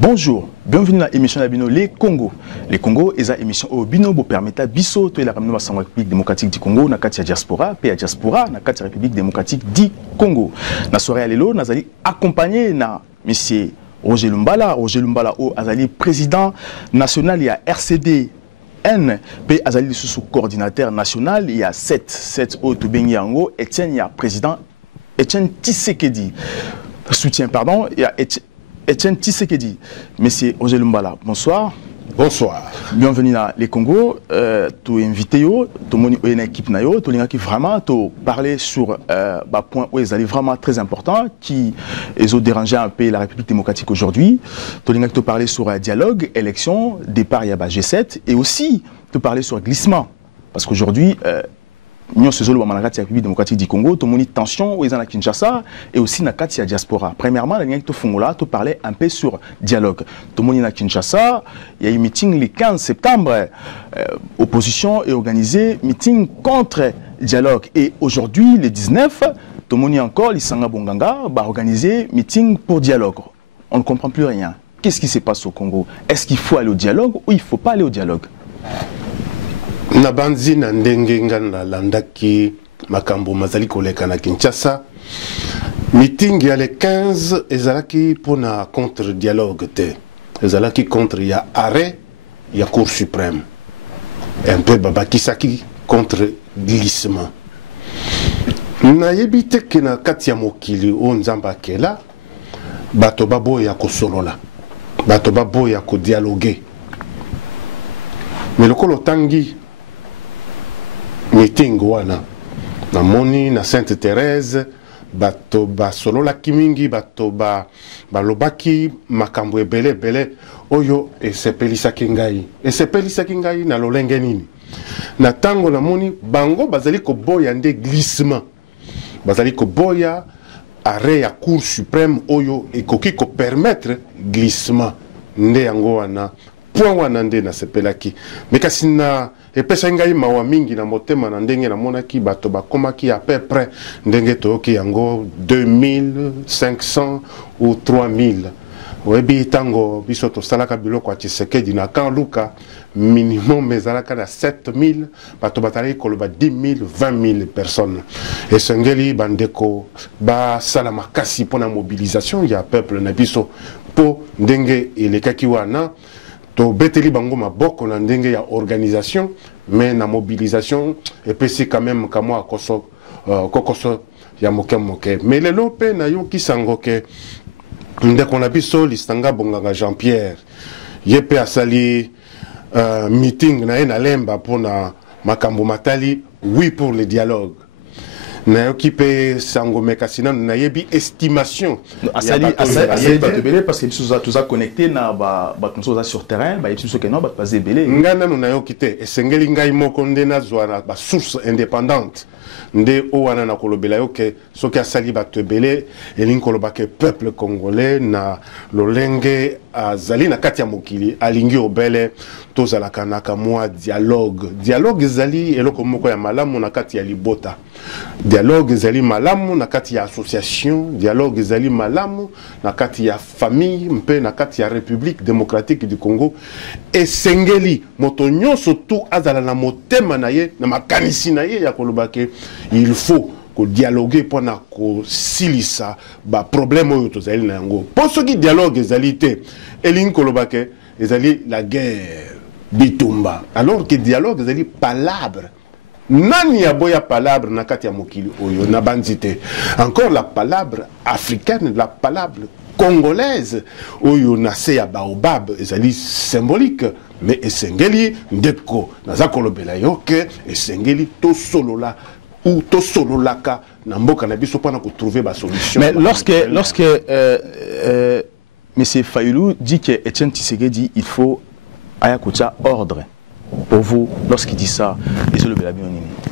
Bonjour, bienvenue dans l'émission d'Abino Les Congo. Les Congo est une émission où Bino vous permet biso de la République démocratique du Congo, na kati diaspora, puis diaspora, na kati République démocratique du Congo. Na soirée à l'élo, nous allons accompagner na monsieur Roger Lumbala. Roger Lumbala, azali président national, il y a RCD. Puis azali sous coordinateur national, il y a 7 autres Benyango, Etienne, il y a président Etienne Tshisekedi. Soutien, pardon, il y a Etienne Tshisekedi. Monsieur Roger Lumbala, bonsoir. Bonsoir. Bienvenue dans les Congo. Tu es invité, tu es une équipe, tu es vraiment parler sur un point où ils allaient vraiment très important qui ont dérangé un peu la République démocratique aujourd'hui. Tu as parlé sur un dialogue, élection, départ il y a G7 et aussi tu parler sur glissement. Parce qu'aujourd'hui, nous sommes la République démocratique du Congo, tu as tension où ils sont à Kinshasa et aussi dans la diaspora. Premièrement, tu parlais un peu sur dialogue. Tu as à Kinshasa, il y a eu un meeting le 15 septembre. Opposition est organisée, meeting contre dialogue. Et aujourd'hui, le 19, tu as encore, les Sanga Bonganga, va organiser meeting pour dialogue. On ne comprend plus rien. Qu'est-ce qui se passe au Congo? Est-ce qu'il faut aller au dialogue ou il ne faut pas aller au dialogue? Nabanzi na ndenge ngana landaki makambo mazali koleka na Kinshasa. Meeting ya le 15 ezalaki pona contre dialogue te. Ezalaki contre ya arrêt ya Cour suprême. Un peu babakisaki contre glissement. Na yebite ke na kati ya mokili o nzamba kela bato babo ya kosolola. Bato babo ya ko dialoguer. Mais lokolo tangi meeting wana na moni na Sainte Thérèse bato ba solo la kimingi bato ba lobaki makambo ebele oyo esepelisaki ngai na lolenge nini na tango na moni bango bazali ko boya nde glissement bazali ko boya arrêt ya Cour suprême oyo ekoki ko permettre glissement nde yango wana point wana nde na sepelaki mais kasi na epesa ngai mawa mingi na motema na ndenge na monaki bato bakomaki à peu près ndenge toyoki yango 2500 ou 3000 oyebi tango biso tosalaka biloko ya Tshisekedi na kan luka minimum ezalaka na 7000 bato batalaki koloba 10 000 20 000 personnes esengeli bandeko basala makasi mpona mobilisation ya peuple na biso mpo ndenge elekaki wana to beteli bango maboko na ndenge ya organisation mais na mobilisation et puis c'est quand même kamo akoso kokoso ya moke mais lelo pe na yoki sango ke ndeko na biso Lisanga Bonganga Jean-Pierre yepe asali meeting na ena lemba pona makambo matali oui pour le dialogue na occupé sango mekasina na yebi estimation asali batebele parce que tout ça connecté na ba konsoza sur terrain ba yebiso ke non ba passer belé ngana na yokite esengeli ngai moko nde na zwana ba source indépendante nde o wana na kolobela yoke soki asali batebele elingi koloba ke peuple congolais na lolenge azali na kati ya mokili alingi obele tozalaka na kamwa dialogue ezali eloko moko ya malamu na kati ya libota dialogue ezali malamu na kati ya association dialogue ezali malamu na kati ya famille mpe na kati ya République démocratique du Congo esengeli moto nyonso tu azala na motema na ye na makanisi na ye ya koloba ke il faut ko dialoguer pona ko silisa ba problème oyo tozali na yango po soki dialogue ezali te elingi koloba ke ezali la guerre bitumba alors que dialogue ezali palabre nani ya boya palabre na kati ya mokili oyo na banzite encore la palabre africaine la palabre congolaise oyo na se ya baobab ezali symbolique mais esengeli ndeko naza kolobela yo ke esengeli to solola ou to sololaka na mboka na biso pona ko trouver ba solution. Mais lorsque monsieur Fayulu dit que Etienne Tshisekedi il faut ayakucha ordre pour vous lorsqu'il dit ça les le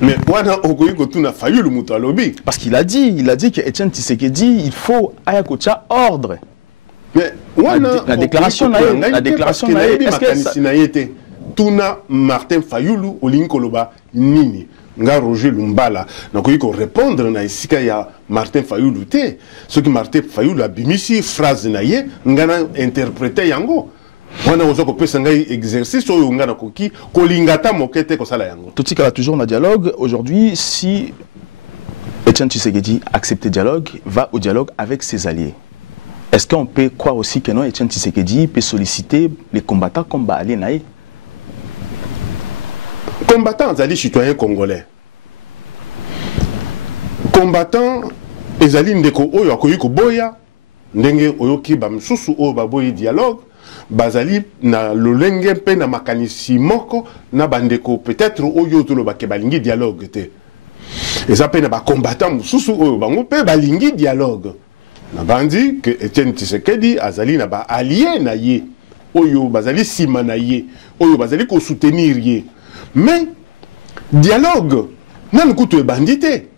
mais wana okoyi kotuna Fayulu muto alobi parce qu'il a dit que Etienne Tshisekedi il faut ayakucha ordre Mais la déclaration la déclaration est-ce que tuna Martin Fayulu olinkoloba nini nga Roger Lumbala nakoki ko répondre na isika ya Martin Fayulu te ce que Martin Fayulu a bimisi phrase na ye ngana interpréter yango wana ozoko pesa ngai exercice oyo ngana koki kolingata mokete ko sala yango tout tika toujours na dialogue aujourd'hui si Etienne Tshisekedi accepte le dialogue va au dialogue avec ses alliés. Est-ce qu'on peut croire aussi que non Etienne Tshisekedi peut solliciter les combattants comme Baali Naï? Combattants, c'est-à-dire citoyens congolais. Combattants, ezali ndeko oyo akoyi ko boya ndenge oyoki ba msusu oyo ba boyi dialogue bazali na lolenge pe na makanisi moko na bandeko peut-être oyo tolo ba ke balingi dialogue te. Eza pe na ba combattants msusu oyo bango pe balingi dialogue. Na bandi que Etienne Tshisekedi azali na ba allié na ye oyo bazali sima na ye oyo bazali ko soutenir ye. Mais dialogue nan kutu bandité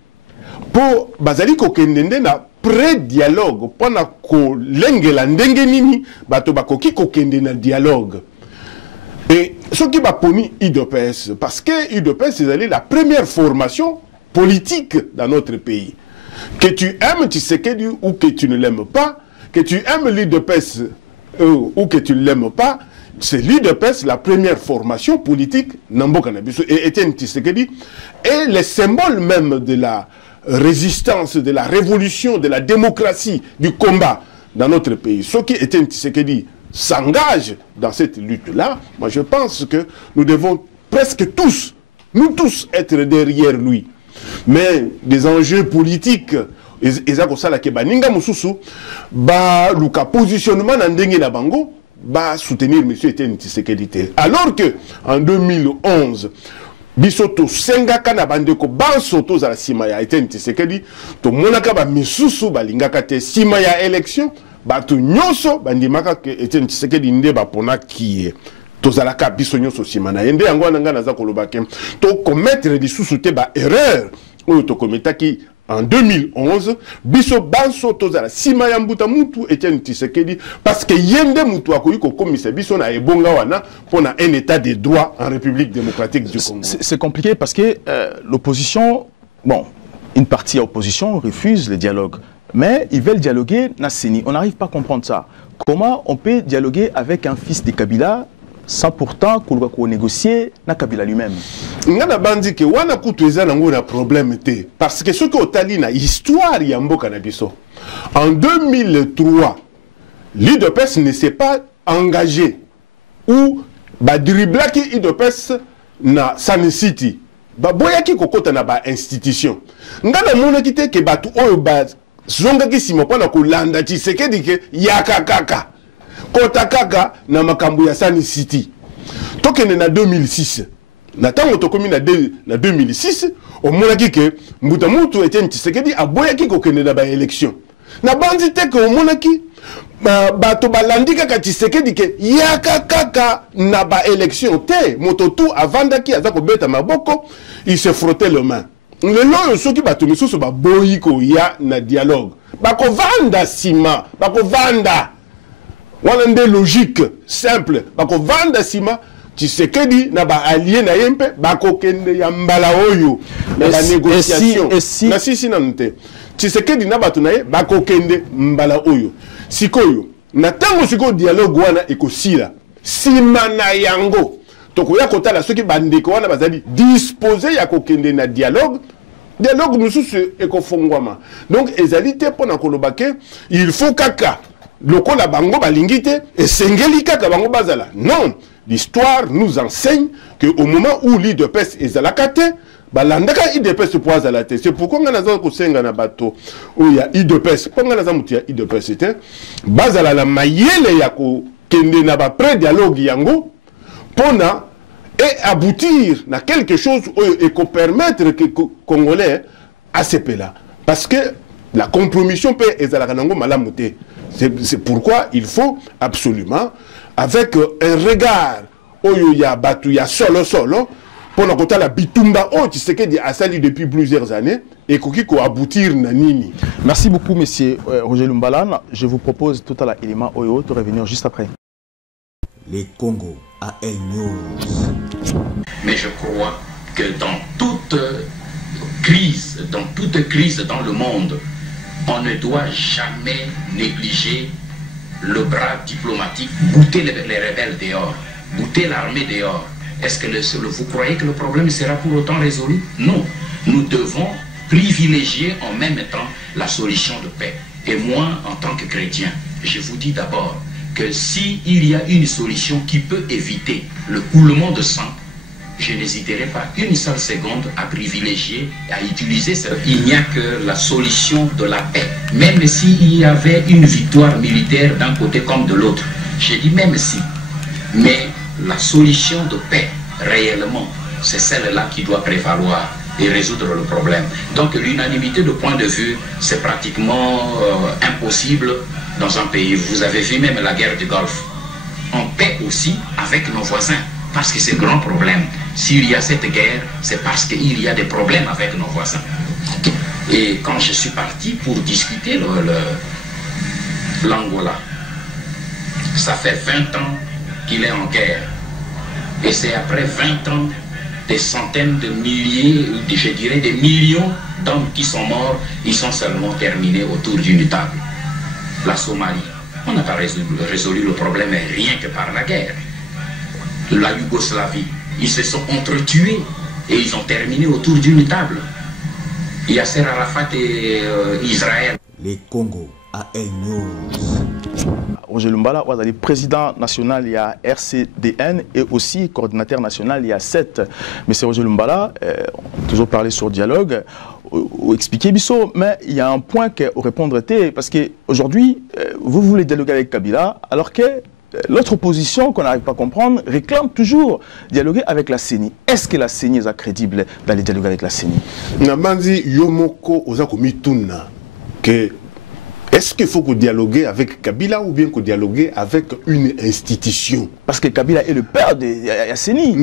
pour bazali ko kendende na pré-dialogue pona ko lengela ndenge nini bato bakoki ko kende na dialogue et ce qui va poni UDPS parce que UDPS c'est la première formation politique dans notre pays. Que tu aimes Tshisekedi ou que tu ne l'aimes pas, que tu aimes l'UDPS ou que tu ne l'aimes pas, c'est l'UDPS la première formation politique Nambo Cannabis et Etienne Tshisekedi est le symbole même de la résistance, de la révolution, de la démocratie, du combat dans notre pays. Ce qui Etienne Tshisekedi s'engage dans cette lutte-là, moi je pense que nous devons presque tous, nous tous être derrière lui. Mais des enjeux politiques, luka positionnement na ndenge na bango ba soutenir M. Etienne Tshisekedi. Alors que en 2011, bisoto sengaka na bandeko bansoto za sima ya Etienne Tshisekedi, to monaka ba misusu balingaka te sima ya élection, bato nyonso bandimaka ke Etienne Tshisekedi nde ba pona kiye. Tozalaka biso nyonso sima na yende yango nanga naza kolobake to commettre lisusu te ba erreur oyo to kometaki en 2011 biso banso tozala sima ya mbuta mutu Etienne Tshisekedi parce que yende mutu akoyi ko komisa biso na ebonga wana pona un état de droit en République démocratique du Congo. C'est compliqué parce que l'opposition, bon, une partie de l'opposition refuse le dialogue, mais ils veulent dialoguer na CENI. On n'arrive pas à comprendre ça. Comment on peut dialoguer avec un fils de Kabila sans pourtant qu'on négocier na Kabila lui-même? Ngana bandi ke wana kutu eza nango na problème te parce que ce que otali na histoire ya mboka na biso en 2003 l'UDPS ne s'est pas engagé ou ba driblaki UDPS na Sun City ba boyaki kokota na ba institution ngana mona kite ke batu oyo ba zongaki sima pona kolanda Tshisekedi ke yakakaka kota kaka na makambo ya Sun City tokene na 2006 na tango tokomi na 2006 omonaki ke mbuta mutu Etienne Tshisekedi aboyaki kokende na ba élection na bandi te ke omonaki bato balandi kaka Tshisekedi ke yaka kaka na ba élection te moto tu avandaki aza kobeta maboko il se frottait les mains lelo soki bato misusu baboyi ko ya na dialogue bakovanda sima bakovanda wana nde logique simple bako vanda sima Tshisekedi na ba allié na yempe bako kende ya mbala oyo na ba négociation na sisi na nte Tshisekedi na batu na ye bako kende mbala oyo sikoyo na tango siko dialogue wana ekosila sima na yango tokoya kotala soki bandeko wana bazali disposé ya kokende na dialogue mususu ekofongwama donc ezali te pona kolobake il faut kaka lokola bango balingite et sengeli kaka bango bazala. Non, l'histoire nous enseigne que au moment où l'UDPS ezalaka te balandaka UDPS po azala te. C'est pourquoi ngana za ko senga na bato o ya UDPS po ngana za mutu ya UDPS te bazala la mayele ya ko kende na ba pré dialogue yango pona et aboutir na quelque chose et qu'on permettre que Congolais acceptent là parce que la compromission peut ezalaka nango malamu te. C'est pourquoi il faut absolument, avec un regard, oyo ya batu ya solo, pour la bitumba, oh, tu sais qu'il a sali depuis plusieurs années, et ko aboutir na nini. Merci beaucoup, monsieur Roger Lumbala. Je vous propose tout à l'élément Oyo de revenir juste après. Les Congo AL News. Mais je crois que dans toute crise dans le monde, on ne doit jamais négliger le bras diplomatique, bouter les rebelles dehors, bouter l'armée dehors. Est-ce que vous croyez que le problème sera pour autant résolu? Non. Nous devons privilégier en même temps la solution de paix. Et moi, en tant que chrétien, je vous dis d'abord que s'il y a une solution qui peut éviter le coulement de sang, je n'hésiterai pas une seule seconde à privilégier, à utiliser ça. Il n'y a que la solution de la paix. Même s'il y avait une victoire militaire d'un côté comme de l'autre, je dis même si, mais la solution de paix, réellement, c'est celle-là qui doit prévaloir et résoudre le problème. Donc l'unanimité de point de vue, c'est pratiquement impossible dans un pays. Vous avez vu même la guerre du Golfe. On paie aussi avec nos voisins, parce que c'est un grand problème. S'il y a cette guerre, c'est parce qu'il y a des problèmes avec nos voisins. Et quand je suis parti pour discuter l'Angola, ça fait 20 ans qu'il est en guerre. Et c'est après 20 ans, des centaines de milliers, je dirais des millions d'hommes qui sont morts, ils sont seulement terminés autour d'une table. La Somalie, on n'a pas résolu le problème rien que par la guerre. La Yougoslavie, ils se sont entretués et ils ont terminé autour d'une table. Yasser Arafat et Israël. Les Congo AL News. Roger Lumbala, vous êtes président national, il y a RCDN et aussi coordinateur national, il y a 7. Monsieur Roger Lumbala, toujours parler sur dialogue, ou expliquer Bissot, mais il y a un point que vous répondre parce qu'aujourd'hui, vous voulez dialoguer avec Kabila, alors que l'autre opposition qu'on n'arrive pas à comprendre réclame toujours dialoguer avec la CENI. Est-ce que la CENI est crédible d'aller dialoguer avec la CENI? Namanzi Yomoko Ozakomituna que est-ce qu'il faut dialoguer avec Kabila ou bien dialoguer avec une institution? Parce que Kabila est le père de la CENI.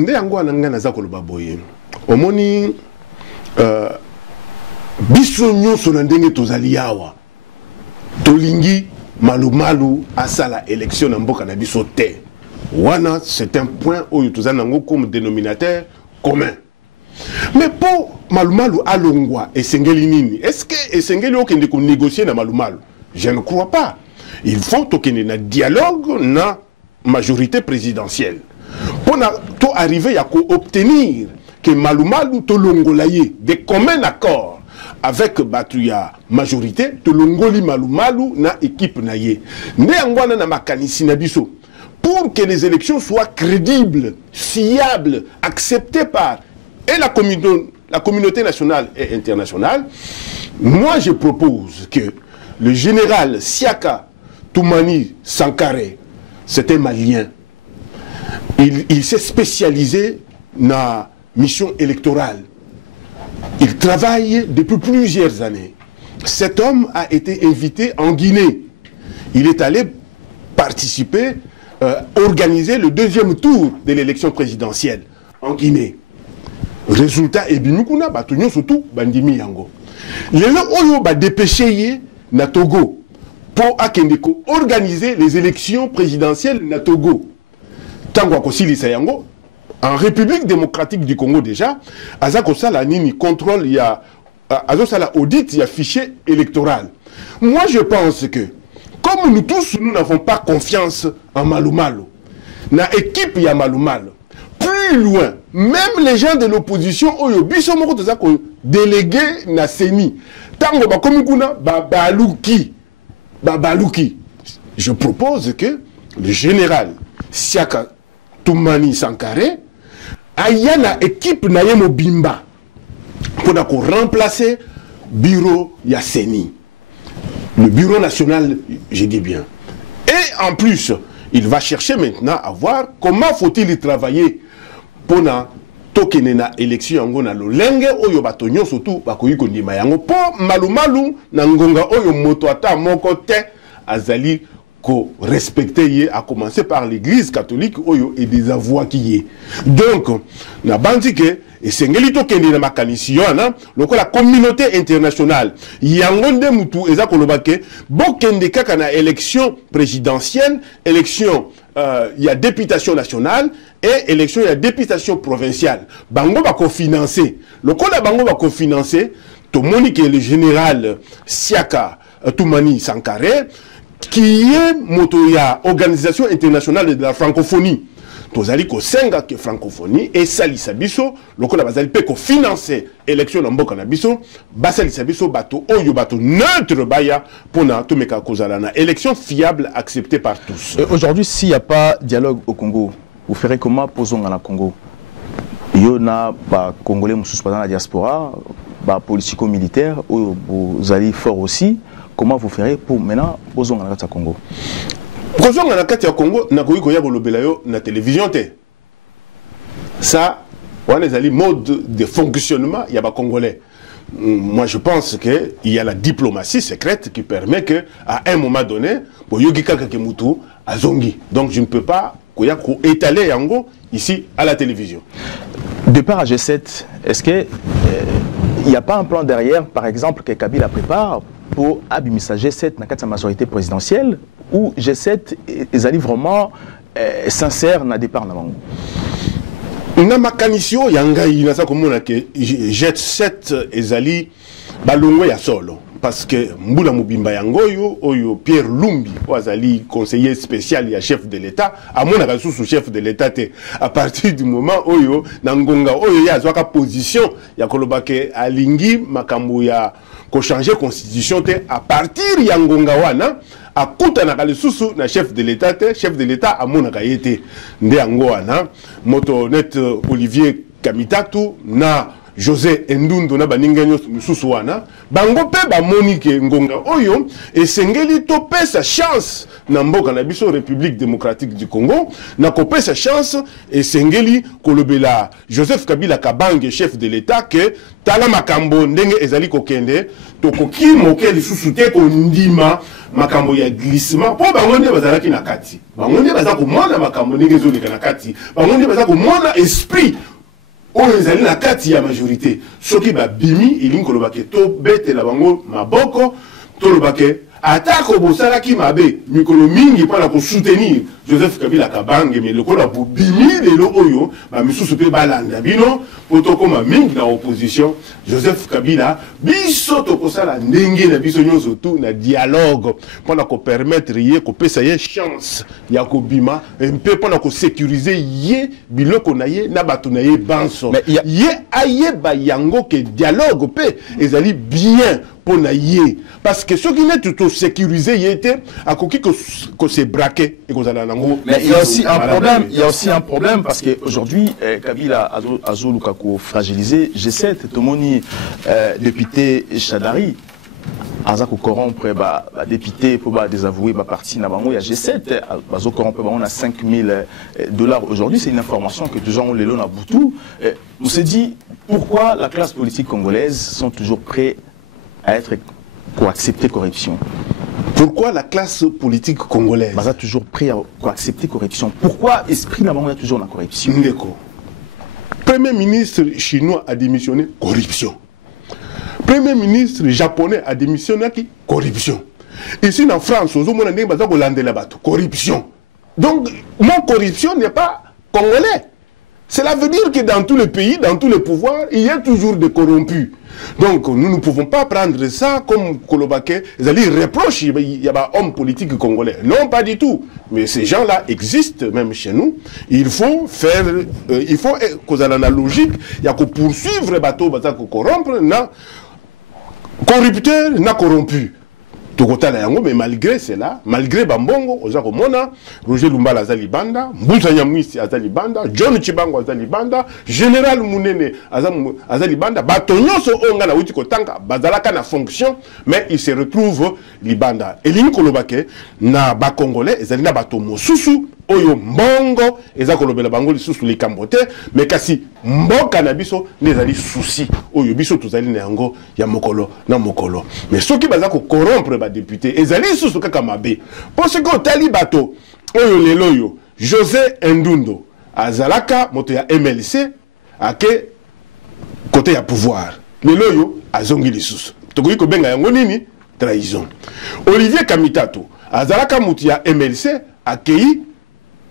Omoni biso nyonso na ndenge tozali awa tolingi malumalu asala élection na mboka na biso te. Wana c'est un point oyo tozali nango comme dénominateur commun. Mais pour malumalu alongwa esengeli nini? Est-ce que esengeli okende ko négocier na malumalu? Je ne crois pas. Il faut qu'il y ait un dialogue na majorité présidentielle. Pour arriver à obtenir que Malumalu tolongolaye des communs accords avec Batuya majorité, tolongoli Malumalu na équipe naye. Néangwana na makanisi na biso. Pour que les élections soient crédibles, fiables, acceptées par et la communauté nationale et internationale, moi je propose que le général Siaka Toumani Sankare, c'était malien. Il s'est spécialisé dans la mission électorale. Il travaille depuis plusieurs années. Cet homme a été invité en Guinée. Il est allé participer, organiser le deuxième tour de l'élection présidentielle en Guinée. Résultat, Ebimukuna, Batunyo surtout, Bandimi Yango. Les gens ont dépêché na Togo pour organiser les élections présidentielles na Togo. Tango Kosili Sayango, en République démocratique du Congo déjà, Azakosala Nini contrôle, il y a Azosala audit, il y a fichier électoral. Moi je pense que, comme nous tous, nous n'avons pas confiance en Malumalu, na équipe il y a Malumalu, plus loin, même les gens de l'opposition, Oyo, Bisomoko Tozako, délégué na CENI, Tango Bakomikuna, Babaluki. Je propose que le général Siaka Toumani Sankare aille na équipe na Yemo Bimba pour remplacer bureau Yasseni. Le bureau national, je dis bien. Et en plus, il va chercher maintenant à voir comment faut-il y travailler pour na tokene na élection yango na lolenge oyo batonyo surtout bakoyi kondima yango po malumalu na ngonga oyo moto ata moko te azali ko respecter yé, à commencer par l'église catholique oyo et des avoirs qui yé. Donc na bandike et sengelito kendi na makanisi yana loko la communauté internationale yangonde mutu eza kolobake bokende kaka na élection présidentielle, élection il y a députation nationale et élection il y a députation provinciale. Bango ba cofinancer. Loko la bango ba cofinancer, to monique le général Siaka Toumani Sankare qui est motoya organisation internationale de la francophonie. Tozali ko senga que francophonie et sali sabiso loko la bazali pe ko financer élection na mboka na biso basali sabiso bato oyo bato neutre baya pona to meka kozala na élection fiable acceptée par tous. Aujourd'hui, s'il n'y a pas dialogue au Congo, vous ferez comment posons dans le Congo? Il y a des Congolais dans la diaspora, des politico-militaires, vous allez fort aussi. Comment vous ferez pour maintenant posons dans le Congo? Posons dans le Congo, na koyi koya kolobela yo na télévision te. Ça, on est allé mode de fonctionnement, il y a pas Congolais. Moi, je pense qu'il y a la diplomatie secrète qui permet qu'à un moment donné, pour yogi kakakemutu azongi. Donc, je ne peux pas étaler yango ici à la télévision. Départ à G7, est-ce qu'il n'y a pas un plan derrière, par exemple, que Kabila prépare pour abimisa G7 dans la majorité présidentielle, ou G7 est allé vraiment sincère dans le départ de na makanisio yangai na sa komona ke Jet 7 ezali balongo ya solo parce que mbula mobimba yangoyo oyo Pierre Lumbi azali conseiller spécial ya chef de l'état amona ka sous chef de l'état te à partir du moment oyo na ngonga oyo ya azwaka position ya kolobake alingi makambo ya ko changer constitution te à partir ya ngonga wana akuta na kalisusu na chef de l'état te chef de l'état amona ka yete nde yango wana moto net Olivier Kamitatu na José Endundo na baningenyo misusu wana bango pe ba monike ngonga oyo esengeli to pesa chance na mboka na biso République démocratique du Congo na ko pesa chance esengeli kolobela Joseph Kabila Kabange chef de l'état que tala makambo ndenge ezali kokende to koki moke lisusu te ko ndima makambo ya glissement po bango nde bazalaki na kati bango nde bazako mona makambo ndenge ezoleka na kati bango nde bazako mona esprit oyo ezali na kati ya majorité soki babimi elingi kolobake to betela bango maboko tolobake atako bosalaki mabe mikolo mingi mpona kosoutenir Joseph Kabila Kabange mais lokola bobimi lelo oyo bamisusu mpe balanda bino po tokoma mingi na opposition Joseph Kabila biso tokosala ndenge na biso nyonso tu na dialogue mpona kopermettre ye kopesa ye chance ya kobima mpe mpona kosécuriser ye biloko na ye na bato na ye banso ye ayeba yango ke dialogue mpe ezali bien pona ye parce que ce qui n'est tout sécurisé yete a koki ko se braquer et ko zala nango. Mais il y a aussi un problème, il y a aussi un problème parce que aujourd'hui Kabila Azo Lukako fragilisé G7 Tomoni député Chadari Azako corrompre député pour désavouer parti na bango il y a G7 Azo corrompre on a $5,000 aujourd'hui, c'est une information que toujours on les donne à Boutou. On s'est dit pourquoi la classe politique congolaise sont toujours prêts à être pour accepter corruption. Pourquoi la classe politique congolaise a toujours pris à accepter corruption? Pourquoi esprit là-bas toujours la corruption? Premier ministre chinois a démissionné, corruption. Premier ministre japonais a démissionné, corruption. Ici en France, aux hommes corruption. Donc, mon corruption n'est pas congolais. Cela veut dire que dans tous les pays, dans tous les pouvoirs, il y a toujours des corrompus. Donc, nous ne pouvons pas prendre ça comme Kolobake. Ils allaient reprocher, il y a pas homme politique congolais. Non, pas du tout. Mais ces gens-là existent même chez nous. Il faut faire, il faut qu'on ait la logique. Il y a qu'on poursuivre les bateaux, qu'on corrompre, na corrupteur, na corrompu. Mais malgré cela, malgré Bambongo, Mona, Roger Lumbala Azali Banda, Mbusa Nyamwisi Azali Banda, John Chibango Azali Banda, Général Mounene Azali Banda, Batonyoso Ongana Witiko Tanka, Bazalaka na fonction, mais il se retrouve Libanda. Et l'Inkolobake, na Bakongolais, Ezali na Bato Mosusu, oyo mbongo eza kolobela bango lisusu likambo te mais kasi mboka na biso nezali souci oyo biso tozali na yango ya mokolo na mokolo mais soki baza ko corrompre ba député ezali lisusu kaka mabe parce que otali bato oyo lelo yo José Ndundo azalaka moto ya MLC ake côté ya pouvoir lelo yo azongi lisusu tokoki kobenga yango nini trahison. Olivier Kamitato azalaka moto ya MLC akei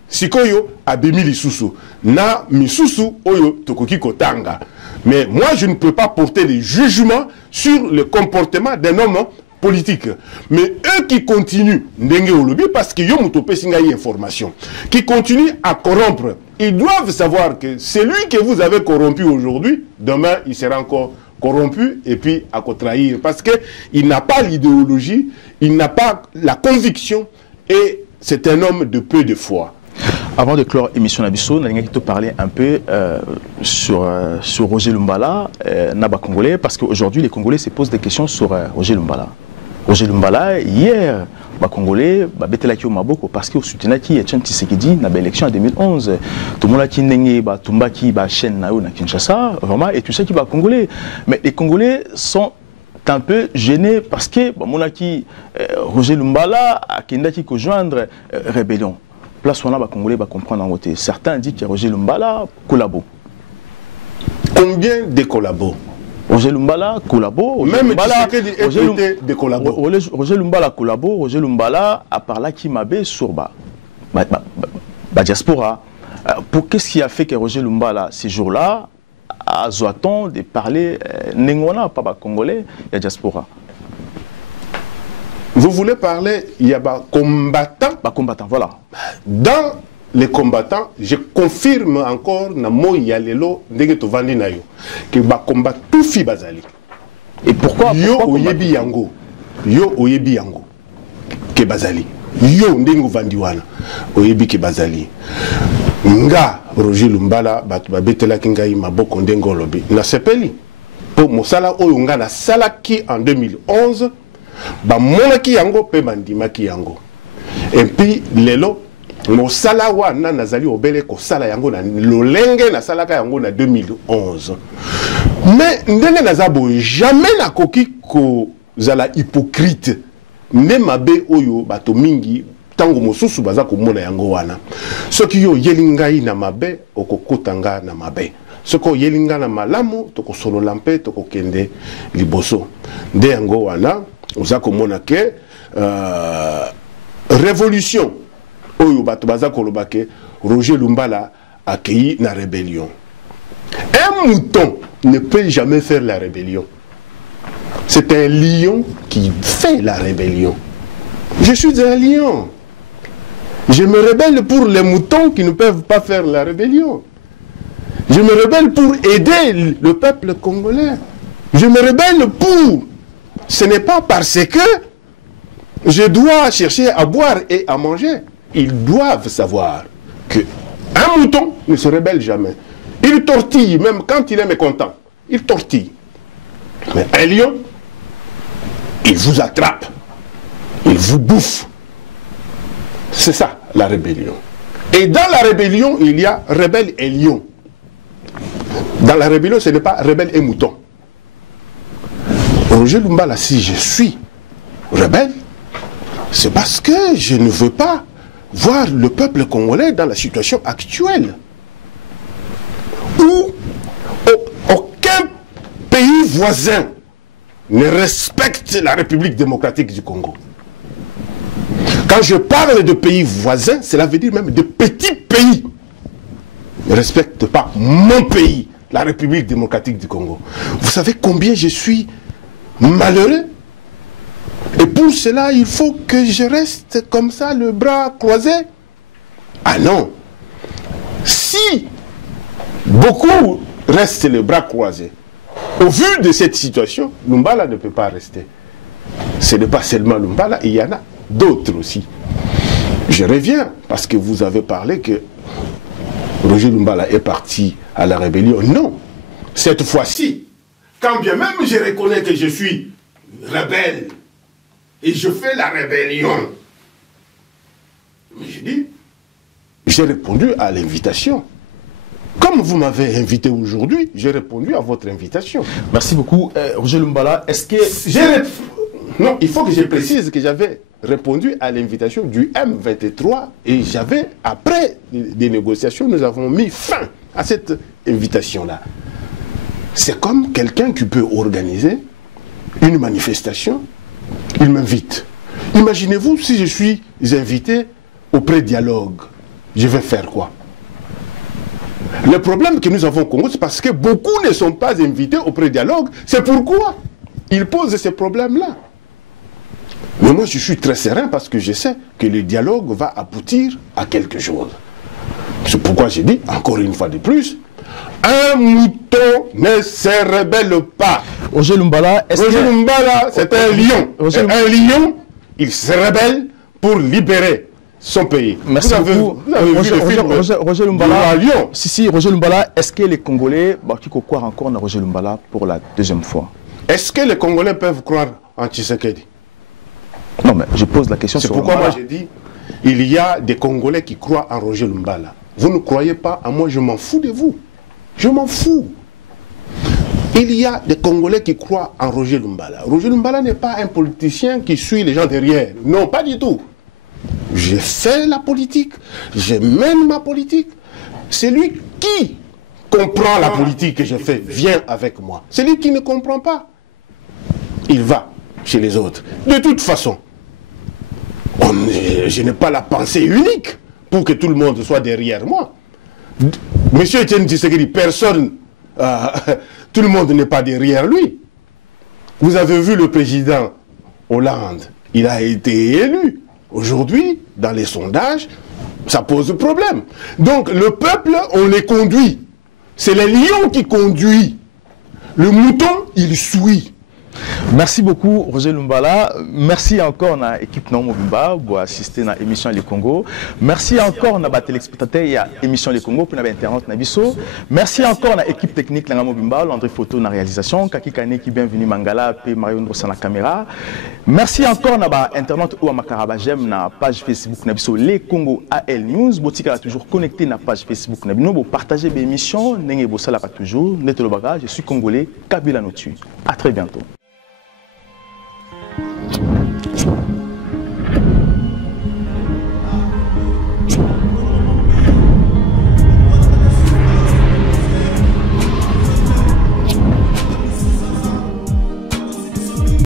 sikoyo abimi lisusu na misusu oyo tokoki kotanga. Mais moi je ne peux pas porter des jugements sur le comportement d'un homme politique. Mais eux qui continuent ndenge olobi parce que yo moto pesinga yi information qui continuent à corrompre, ils doivent savoir que celui que vous avez corrompu aujourd'hui, demain il sera encore corrompu et puis à trahir parce que il n'a pas l'idéologie, il n'a pas la conviction et c'est un homme de peu de foi. Avant de clore l'émission Nabiso, nous allons te parler un peu sur Roger Lumbala, Naba Congolais, parce qu'aujourd'hui les Congolais se posent des questions sur Roger Lumbala. Roger Lumbala, hier, les Congolais, Betelaki au Maboko, parce qu'ils soutiennent qui Etienne Tshisekedi dans l'élection en 2011. Tout le monde qui n'est pas Tumbaki, chaîne na Kinshasa, vraiment, et tout ça qui va Congolais. Mais les Congolais sont un peu gênés parce que Roger Lumbala a qui rejoindre rébellion. Place où on a Congolais va comprendre en côté. Certains disent que Roger Lumbala collabo. Combien de collabos? Roger Lumbala collabo. Même de collabo. Roger Lumbala collabo. Roger Lumbala a parlé qui m'a sur diaspora. Qu'est-ce qui a fait que Roger Lumbala ces jours-là a zoaton de parler n'engona pas congolais et diaspora? Vous voulez parler, il y a des combattants. Combattants, voilà. Dans les combattants, je confirme encore na mo yalelo ndenge to vandi na yo que ba combat tout fi bazali. Et pourquoi yo oyebi yango ke bazali. Yo ndenge vandi wana oyebi ke bazali. Nga Roger Lumbala batu babetela kingai maboko ndenge olobi. Na sepeli po mosala oyo nga na salaki en 2011 ba monaki yango pe bandimaki yango. Et puis lelo mosala wana nazali obele ko sala yango na lolenge na salaka yango na 2011. Mais ndenge nazabo jamais nakoki ko zala hypocrite ne mabe oyo bato mingi tango mosusu baza komona yango wana. Soki yo yelingai na mabe okokotanga na mabe. Soko yelinga na malamu tokosolola mpe tokokende liboso. Nde yango wana oza komona ke révolution oyo bato baza koloba ke Roger Lumbala accueilli na rébellion. Un mouton ne peut jamais faire la rébellion. C'est un lion qui fait la rébellion. Je suis un lion. Je me rebelle pour les moutons qui ne peuvent pas faire la rébellion. Je me rebelle pour aider le peuple congolais. Je me rebelle pour... Ce n'est pas parce que je dois chercher à boire et à manger. Ils doivent savoir qu'un mouton ne se rebelle jamais. Il tortille, même quand il est mécontent. Il tortille. Mais un lion, il vous attrape. Il vous bouffe. C'est ça, la rébellion. Et dans la rébellion, il y a rebelle et lion. Dans la rébellion, ce n'est pas rebelle et mouton. Roger Lumbala, si je suis rebelle, c'est parce que je ne veux pas voir le peuple congolais dans la situation actuelle où aucun pays voisin ne respecte la République démocratique du Congo. Quand je parle de pays voisins, cela veut dire même de petits pays ne respectent pas mon pays, la République démocratique du Congo. Vous savez combien je suis malheureux? Et pour cela, il faut que je reste comme ça, le bras croisé? Ah non. Si beaucoup restent les bras croisés, au vu de cette situation, Lumbala ne peut pas rester. Ce n'est pas seulement Lumbala, il y en a d'autres aussi. Je reviens, parce que vous avez parlé que Roger Lumbala est parti à la rébellion. Non. Cette fois-ci, quand bien même je reconnais que je suis rebelle, et je fais la rébellion. Mais je dis, j'ai répondu à l'invitation. Comme vous m'avez invité aujourd'hui, j'ai répondu à votre invitation. Merci beaucoup. Roger Lumbala, est-ce que... Non, il faut que je précise que j'avais répondu à l'invitation du M23 et j'avais, après des négociations, nous avons mis fin à cette invitation-là. C'est comme quelqu'un qui peut organiser une manifestation, il m'invite. Imaginez-vous si je suis invité au pré-dialogue, je vais faire quoi? Le problème que nous avons au Congo, c'est parce que beaucoup ne sont pas invités au pré-dialogue. C'est pourquoi ils posent ces problèmes-là. Mais moi, je suis très serein parce que je sais que le dialogue va aboutir à quelque chose. C'est pourquoi j'ai dit, encore une fois de plus, un mouton ne se rebelle pas. Roger Lumbala, c'est un lion. Un lion, il se rebelle pour libérer son pays. Merci beaucoup. Roger Lumbala. Si, Roger Lumbala, est-ce que les Congolais qui croient encore dans Roger Lumbala pour la deuxième fois? Est-ce que les Congolais peuvent croire en Tshisekedi? Non, mais je pose la question. C'est pourquoi moi j'ai dit, il y a des Congolais qui croient en Roger Lumbala. Vous ne croyez pas en moi, je m'en fous de vous. Je m'en fous. Il y a des Congolais qui croient en Roger Lumbala. Roger Lumbala n'est pas un politicien qui suit les gens derrière. Non, pas du tout. Je fais la politique, je mène ma politique. Celui qui comprend la politique que je fais vient avec moi. Celui qui ne comprend pas, il va chez les autres. De toute façon, je n'ai pas la pensée unique pour que tout le monde soit derrière moi. Monsieur Etienne Tshisekedi, personne, tout le monde n'est pas derrière lui. Vous avez vu le président Hollande, il a été élu. Aujourd'hui, dans les sondages, ça pose problème. Donc le peuple, on les conduit. C'est le lion qui conduit. Le mouton, il suit. Merci beaucoup, Roger Lumbala. Merci encore à l'équipe Namobimba pour assister à l'émission Les Congo. Merci encore à téléspectateurs à l'émission Les Congo pour l'internet Nabiso. Merci encore à l'équipe technique Namobimba, André Photo na réalisation, Kaki Kane qui bienvenue Mangala, et Mario Ndrosa na caméra. Merci encore à internet ou à Makaraba j'aime na page Facebook Nabiso Les Congo AL News. Botika toujours connecté na page Facebook Nabiso. Vous partagez l'émission, n'engez pas toujours. Netolo Baga, je suis congolais, Kabila Notu. À très bientôt.